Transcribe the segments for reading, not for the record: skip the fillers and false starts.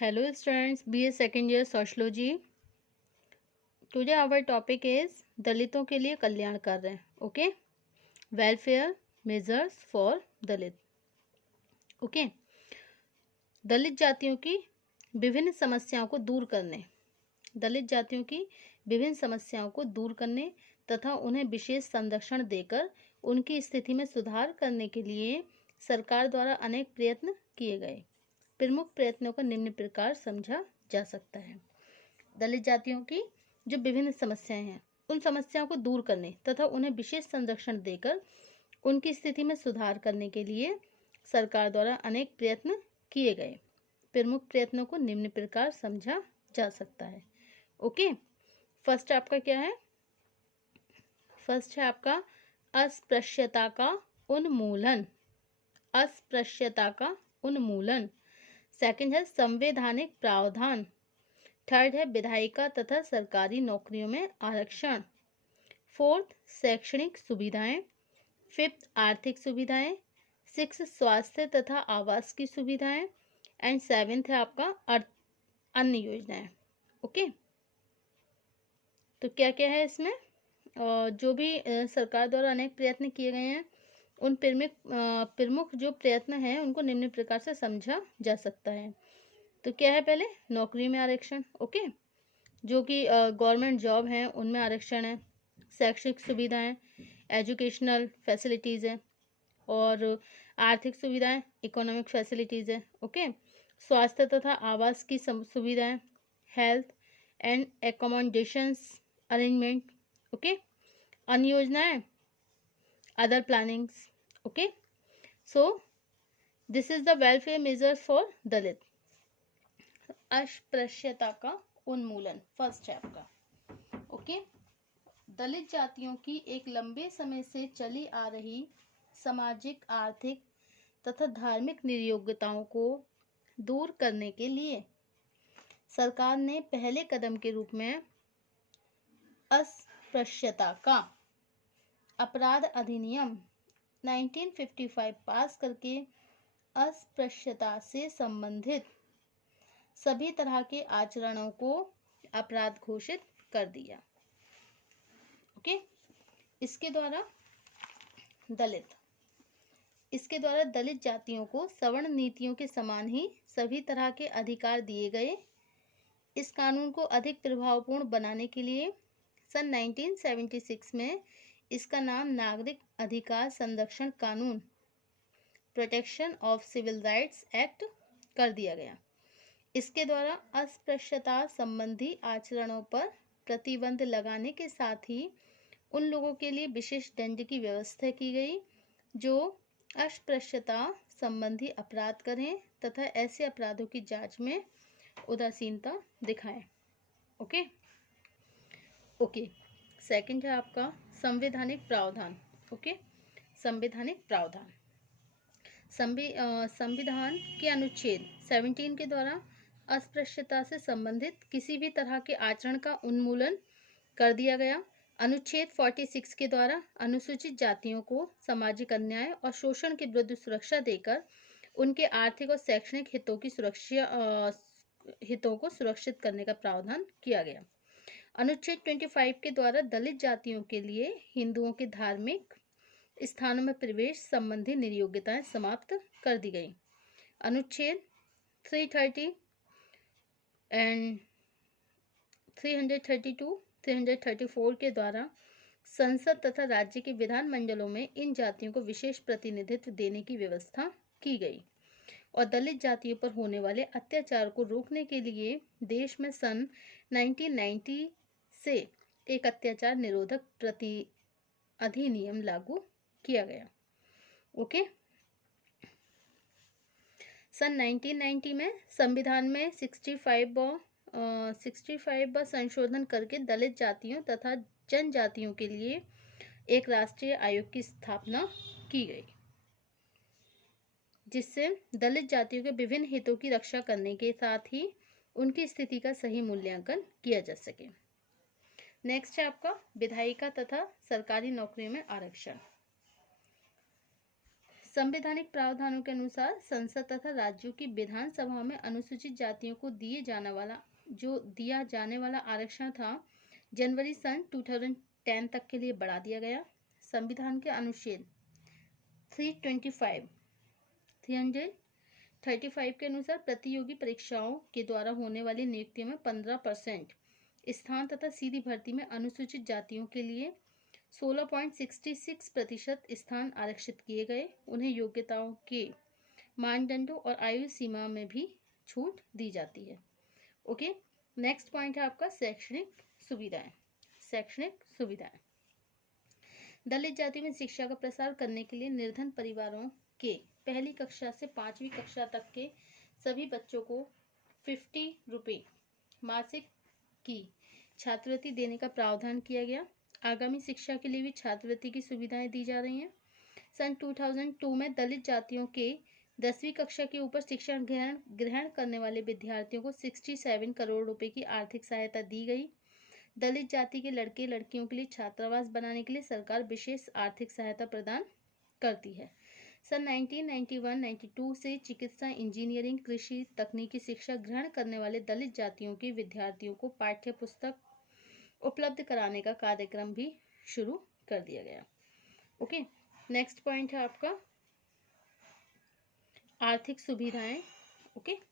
Hello students, BA second year Sociology. Today our topic is दलितों के लिए कल्याण कार्य. Okay, welfare measures for Dalit. Okay, दलित जातियों की विभिन्न समस्याओं को दूर करने, दलित जातियों की विभिन्न समस्याओं को दूर करने तथा उन्हें विशेष संरक्षण देकर उनकी स्थिति में सुधार करने के लिए सरकार द्वारा अनेक प्रयत्न किए गए. प्रमुख प्रयत्नों को निम्न प्रकार समझा जा सकता है. दलित जातियों की जो विभिन्न समस्याएं हैं उन समस्याओं को दूर करने तथा उन्हें विशेष संरक्षण देकर उनकी स्थिति में सुधार करने के लिए सरकार द्वारा अनेक प्रयत्न किए गए. प्रमुख प्रयत्नों को निम्न प्रकार समझा जा सकता है. ओके, फर्स्ट आपका क्या है? फर्स्ट है आपका अस्पृश्यता का उन्मूलन. अस्पृश्यता का उन्मूलन. सेकंड है संवैधानिक प्रावधान. थर्ड है विधायिका तथा सरकारी नौकरियों में आरक्षण. फोर्थ शैक्षणिक सुविधाएं. फिफ्थ आर्थिक सुविधाएं. सिक्स स्वास्थ्य तथा आवास की सुविधाएं. एंड सेवेंथ है आपका अन्य योजनाएं. ओके, तो क्या क्या है इसमें? जो भी सरकार द्वारा अनेक प्रयत्न किए गए हैं उन प्रमुख जो प्रयत्न हैं उनको निम्न प्रकार से समझा जा सकता है. तो क्या है? पहले नौकरी में आरक्षण. ओके, जो कि गवर्नमेंट जॉब है उनमें आरक्षण है. शैक्षिक सुविधाएं, एजुकेशनल फैसिलिटीज़ है. और आर्थिक सुविधाएं, इकोनॉमिक फैसिलिटीज़ है. ओके, स्वास्थ्य तथा आवास की सुविधाएं, health and accommodations arrangement. Okay, अन्य योजनाएं, other plannings. Okay, so this is the welfare measures for Dalit. अस्पृश्यता का उन्मूलन फर्स्ट है आपका. ओके, दलित जातियों की एक लंबे समय से चली आ रही सामाजिक, आर्थिक तथा धार्मिक नियोग्यताओं को दूर करने के लिए सरकार ने पहले कदम के रूप में अस्पृश्यता का अपराध अधिनियम 1955 पास करके अस्पृश्यता से संबंधित सभी तरह के आचरणों को अपराध घोषित कर दिया. ओके, इसके द्वारा दलित जातियों को सवर्ण नीतियों के समान ही सभी तरह के अधिकार दिए गए. इस कानून को अधिक प्रभावपूर्ण बनाने के लिए सन 1976 में इसका नाम नागरिक अधिकार संरक्षण कानून, protection of civil rights act कर दिया गया. इसके द्वारा अस्पृश्यता संबंधी आचरणों पर प्रतिबंध लगाने के साथ ही उन लोगों के लिए विशेष दंड की व्यवस्था की गई जो अस्पृश्यता संबंधी अपराध करें तथा ऐसे अपराधों की जांच में उदासीनता दिखाएं. ओके, सेकंड है आपका संवैधानिक प्रावधान. ओके, संवैधानिक प्रावधान. संविधान के अनुच्छेद 17 के द्वारा अस्पृश्यता से संबंधित किसी भी तरह के आचरण का उन्मूलन कर दिया गया. अनुच्छेद 46 के द्वारा अनुसूचित जातियों को सामाजिक अन्याय और शोषण के विरुद्ध सुरक्षा देकर उनके आर्थिक और शैक्षणिक हितों को सुरक्षित करने का प्रावधान किया गया. अनुच्छेद 25 के द्वारा दलित जातियों के लिए हिंदुओं के धार्मिक स्थानों में प्रवेश संबंधी नियोग्यताएं समाप्त कर दी गई. अनुच्छेद 330 एंड 332, 334 के द्वारा संसद तथा राज्य के विधानमंडलों में इन जातियों को विशेष प्रतिनिधित्व देने की व्यवस्था की गई. और दलित जातियों पर होने वाले अत्याचार को रोकने के लिए देश में सन 1990 से एक अत्याचार निरोधक प्रति अधिनियम लागू किया गया. ओके, सन 1990 में संविधान में 65 संशोधन करके दलित जातियों तथा जनजातियों के लिए एक राष्ट्रीय आयोग की स्थापना की गई जिससे दलित जातियों के विभिन्न हितों की रक्षा करने के साथ ही उनकी स्थिति का सही मूल्यांकन किया जा सके. नेक्स्ट है आपका विधायिका तथा सरकारी नौकरियों में आरक्षण. संवैधानिक प्रावधानों के अनुसार संसद तथा राज्यों की विधानसभाओं में अनुसूचित जातियों को दिया जाने वाला आरक्षण था, जनवरी सन 2010 तक के लिए बढ़ा दिया गया। संविधान के अनुच्छेद 335 के अनुसार प्रतियोगी परीक्षाओं के द्वारा होने वाली नियुक्तियों में 15% स्थान तथा सीधी भर्ती में अनुसूचित जातियों के लिए 16.66% स्थान आरक्षित किए गए। उन्हें योग्यताओं के मानदंडों और आयु सीमा में भी छूट दी जाती है। ओके, नेक्स्ट पॉइंट है आपका शैक्षणिक सुविधाएं। शैक्षणिक सुविधाएं दलित जाति में शिक्षा का प्रसार करने के लिए निर्धन परिवारों के पहली कक्षा से 5वीं कक्षा तक के सभी बच्चों को 50 रुपये मासिक की छात्रवृत्ति देने का प्रावधान किया गया। आगामी शिक्षा के लिए भी छात्रवृत्ति की सुविधाएं दी जा रही हैं। सन 2002 में दलित जातियों के 10वीं कक्षा के ऊपर शिक्षा ग्रहण करने वाले विद्यार्थियों को 67 करोड़ रुपए की आर्थिक सहायता दी गई। दलित जाति के लड़के लड़कियों के लिए छात्रावास बनाने के लिए सरकार विशेष आर्थिक सहायता प्रदान करती है। सन 1991-92 से चिकित्सा, इंजीनियरिंग, कृषि, तकनीकी शिक्षा ग्रहण करने वाले दलित जातियों के विद्यार्थियों को पाठ्य पुस्तक उपलब्ध कराने का कार्यक्रम भी शुरू कर दिया गया। ओके, नेक्स्ट पॉइंट है आपका आर्थिक सुविधाएं। ओके,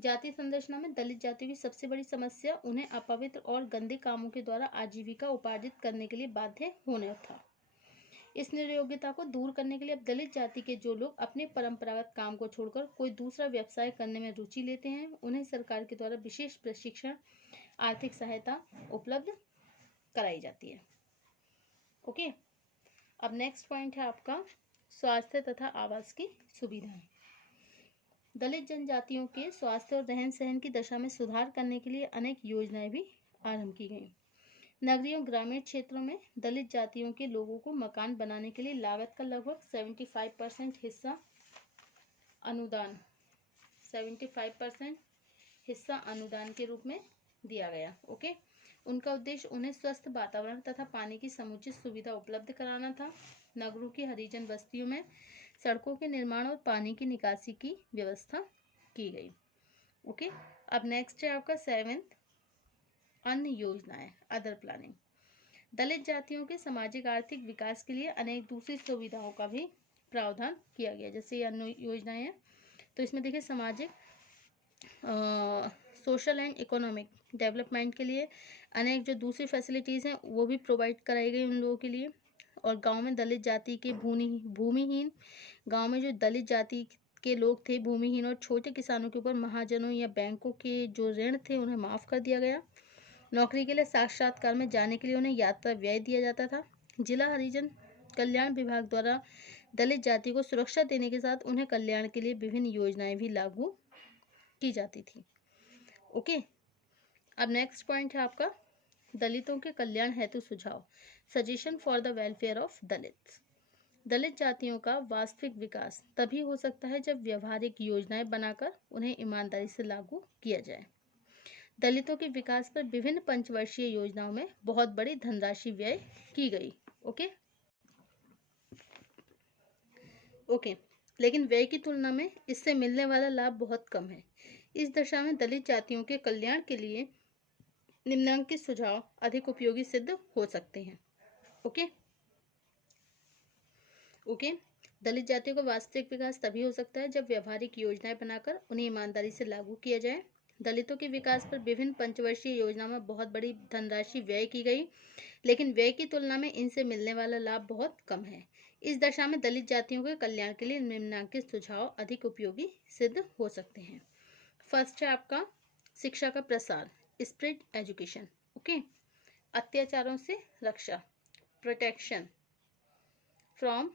जाति संरचना में दलित जातियों की सबसे बड़ी समस्या उन्हें अपवित्र और गंदे कामों के द्वारा आजीविका उपार्जित करने के लिए बाध्य होना था। इस निर्योग्यता को दूर करने के लिए अब दलित जाति के जो लोग अपने परंपरागत काम को छोड़कर कोई दूसरा व्यवसाय करने में रुचि लेते हैं, उन्हें सरकार के द्वारा विशेष प्रशिक्षण, आर्थिक सहायता उपलब्ध कराई जाती है। ओके, अब नेक्स्ट पॉइंट है आपका स्वास्थ्य तथा आवास की सुविधाएं। दलित जनजातियों के स्वास्थ्य और रहन सहन की दशा में सुधार करने के लिए अनेक योजनाएं भी आरंभ की गई। नगरीय और ग्रामीण क्षेत्रों में दलित जातियों के लोगों को मकान बनाने के लिए लागत का लगभग 75% हिस्सा अनुदान के रूप में दिया गया। ओके, उनका उद्देश्य उन्हें स्वस्थ वातावरण तथा पानी की समुचित सुविधा उपलब्ध कराना था। नगरों की हरिजन बस्तियों में सड़कों के निर्माण और पानी की निकासी की व्यवस्था की गई। ओके, अब नेक्स्ट है आपका 7th अन्य योजनाएं, अदर प्लानिंग। दलित जातियों के सामाजिक आर्थिक विकास के लिए अनेक दूसरी सुविधाओं का भी प्रावधान किया गया। जैसे ये अन्य योजनाएं हैं, तो इसमें देखिए सामाजिक सोशल एंड इकोनॉमिक डेवलपमेंट के लिए अनेक जो दूसरी फैसिलिटीज़ हैं वो भी प्रोवाइड कराई गई उन लोगों के लिए। और गांव में दलित जाति के भूमिहीन गांव में जो दलित जाति के लोग थे, भूमिहीन और छोटे किसानों के ऊपर महाजनों या बैंकों के जो ऋण थे उन्हें माफ़ कर दिया गया। नौकरी के लिए साक्षात्कार में जाने के लिए उन्हें यात्रा व्यय दिया जाता था। जिला हरिजन कल्याण विभाग द्वारा दलित जाति को सुरक्षा देने के साथ उन्हें कल्याण के लिए विभिन्न योजनाएं भी लागू की जाती थी। ओके, अब नेक्स्ट पॉइंट है आपका दलितों के कल्याण हेतु सुझाव, suggestion for the welfare of Dalits. Dalit जातियों का वास्तविक विकास तभी हो सकता है जब व्यवहारिक योजनाएं बनाकर उन्हें ईमानदारी से लागू किया जाए। दलितों के विकास पर विभिन्न पंचवर्षीय योजनाओं में बहुत बड़ी धनराशि व्यय की गई। ओके, लेकिन व्यय की तुलना में इससे मिलने वाला लाभ बहुत कम है। इस दशा में दलित जातियों के कल्याण के लिए निम्नलिखित सुझाव अधिक उपयोगी सिद्ध हो सकते हैं। ओके, दलित जातियों का वास्तविक विकास तभी हो सकता है जब व्यवहारिक योजनाएं बनाकर उन्हें ईमानदारी से लागू किया जाए। दलितों के विकास पर विभिन्न पंचवर्षीय योजनाओं में बहुत बड़ी धनराशि व्यय की गई, लेकिन व्यय की तुलना में इनसे मिलने वाला लाभ बहुत कम है। इस दशा में दलित जातियों के कल्याण के लिए निम्नलिखित सुझाव अधिक उपयोगी सिद्ध हो सकते हैं। फर्स्ट है आपका शिक्षा का प्रसार, स्प्रेड एजुकेशन। ओके, अत्याचारों से रक्षा, protection from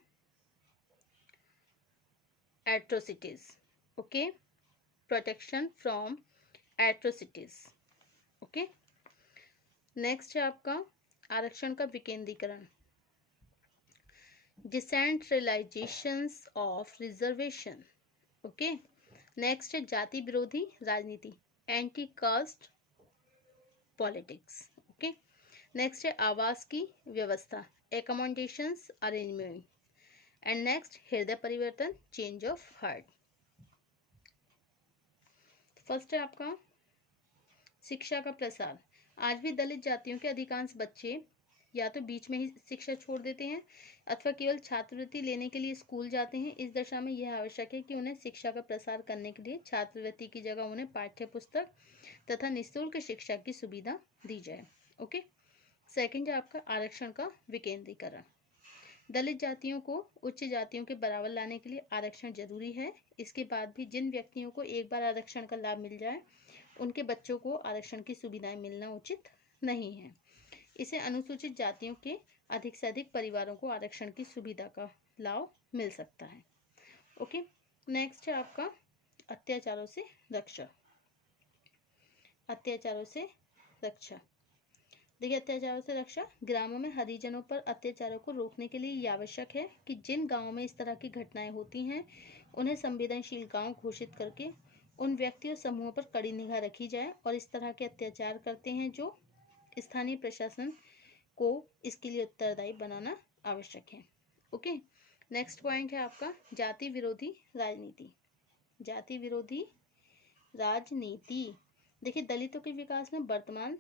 atrocities. Okay, protection from atrocities. Okay, next है आपका आरक्षण का विकेंद्रीकरण, decentralisations of reservation. Okay, next है जाति विरोधी राजनीति, anti caste politics. Okay, next है आवास की व्यवस्था, एकोमोडेशंस अरेंजमेंट, एंड नेक्स्ट हृदय परिवर्तन, चेंज ऑफ हार्ट। फर्स्ट है आपका शिक्षा का प्रसार। आज भी दलित जातियों के अधिकांश बच्चे या तो बीच में ही शिक्षा छोड़ देते हैं अथवा केवल छात्रवृत्ति लेने के लिए स्कूल जाते हैं। इस दशा में यह आवश्यक है कि उन्हें शिक्षा का प्रसार करने के लिए छात्रवृत्ति की जगह उन्हें पाठ्य पुस्तक तथा निःशुल्क शिक्षा की सुविधा दी जाए। ओके। सेकंड है आपका आरक्षण का विकेंद्रीकरण। दलित जातियों को उच्च जातियों के बराबर लाने के लिए आरक्षण जरूरी है। इसके बाद भी जिन व्यक्तियों को एक बार आरक्षण का लाभ मिल जाए उनके बच्चों को आरक्षण की सुविधाएं मिलना उचित नहीं है। इसे अनुसूचित जातियों के अधिक से अधिक परिवारों को आरक्षण की सुविधा का लाभ मिल सकता है। ओके। नेक्स्ट है आपका अत्याचारों से रक्षा। अत्याचारों से रक्षा। देखिए, अत्याचारों से रक्षा। ग्रामों में हरिजनों पर अत्याचारों को रोकने के लिए यह आवश्यक है कि जिन गांवों में इस तरह की घटनाएं होती हैं उन्हें संवेदनशील गांव घोषित करके उन व्यक्तियों समूहों पर कड़ी निगाह रखी जाए और इस तरह के अत्याचार करते हैं जो स्थानीय प्रशासन को इसके लिए उत्तरदायी बनाना आवश्यक है। ओके। नेक्स्ट पॉइंट है आपका जाति विरोधी राजनीति। जाति विरोधी राजनीति। देखिए, दलितों के विकास में वर्तमान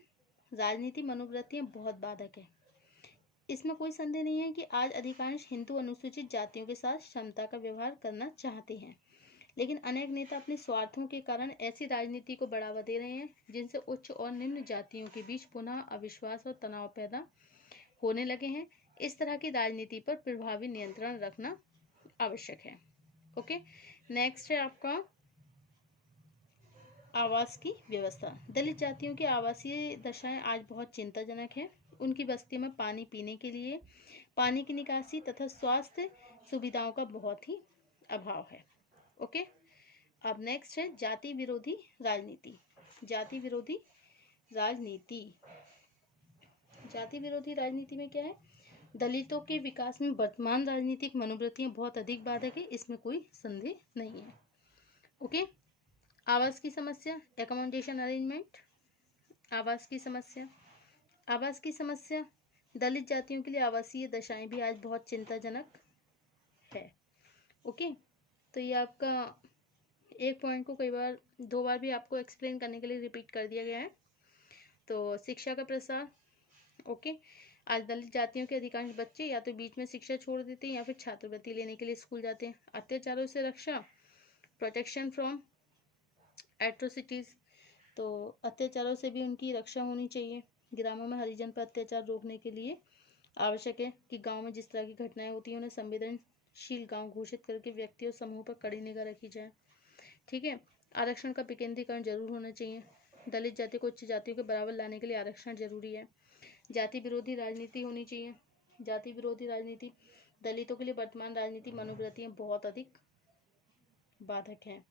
राजनीति मनोवृत्तियां बहुत बाधक है। इसमें कोई संदेह नहीं है कि आज अधिकांश हिंदू अनुसूचित जातियों के साथ समता का व्यवहार करना चाहते हैं, लेकिन अनेक नेता अपने स्वार्थों के कारण ऐसी राजनीति को बढ़ावा दे रहे हैं जिनसे उच्च और निम्न जातियों के बीच पुनः अविश्वास और तनाव पैदा होने लगे हैं। इस तरह की राजनीति पर प्रभावी नियंत्रण रखना आवश्यक है। ओके। नेक्स्ट है आपका आवास की व्यवस्था। दलित जातियों की आवासीय दशाएं आज बहुत चिंताजनक है। उनकी बस्ती में पानी पीने के लिए, पानी की निकासी तथा स्वास्थ्य सुविधाओं का बहुत ही अभाव है। ओके। अब नेक्स्ट है जाति विरोधी राजनीति। जाति विरोधी राजनीति। जाति विरोधी राजनीति में क्या है? दलितों के विकास में वर्तमान राजनीतिक मनोवृत्तियां बहुत अधिक बाधक है, इसमें कोई संदेह नहीं है। ओके। आवास की समस्या, एकोमोडेशन अरेंजमेंट। आवास की समस्या। आवास की समस्या। दलित जातियों के लिए आवासीय दशाएं भी आज बहुत चिंताजनक है। ओके। तो ये आपका एक पॉइंट को कई बार 2 बार भी आपको एक्सप्लेन करने के लिए रिपीट कर दिया गया है। तो शिक्षा का प्रसार। ओके। आज दलित जातियों के अधिकांश बच्चे या तो बीच में शिक्षा छोड़ देते हैं या फिर छात्रवृत्ति लेने के लिए स्कूल जाते हैं। अत्याचारों से रक्षा, प्रोटेक्शन फ्रॉम एट्रोसिटीज। तो अत्याचारों से भी उनकी रक्षा होनी चाहिए। ग्रामों में हरिजन पर अत्याचार रोकने के लिए आवश्यक है कि गांव में जिस तरह की घटनाएं होती हैं उन्हें संवेदनशील गांव घोषित करके व्यक्ति और समूह पर कड़ी निगाह रखी जाए। ठीक है। आरक्षण का विकेंद्रीकरण जरूर होना चाहिए। दलित जाति को उच्च जातियों के बराबर लाने के लिए आरक्षण जरूरी है। जाति विरोधी राजनीति होनी चाहिए। जाति विरोधी राजनीति। दलितों के लिए वर्तमान राजनीति मनोवृत्तियां बहुत अधिक बाधक हैं।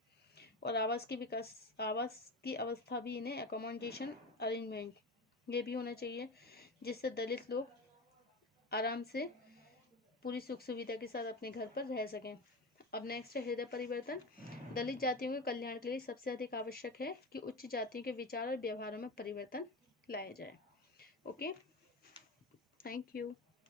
और आवास की अवस्था भी इन्हें एकोमोडेशन अरेंजमेंट ये भी होना चाहिए जिससे दलित लोग आराम से पूरी सुख सुविधा के साथ अपने घर पर रह सकें। अब नेक्स्ट है हृदय परिवर्तन। दलित जातियों के कल्याण के लिए सबसे अधिक आवश्यक है कि उच्च जातियों के विचार और व्यवहारों में परिवर्तन लाया जाए। Okay, thank you.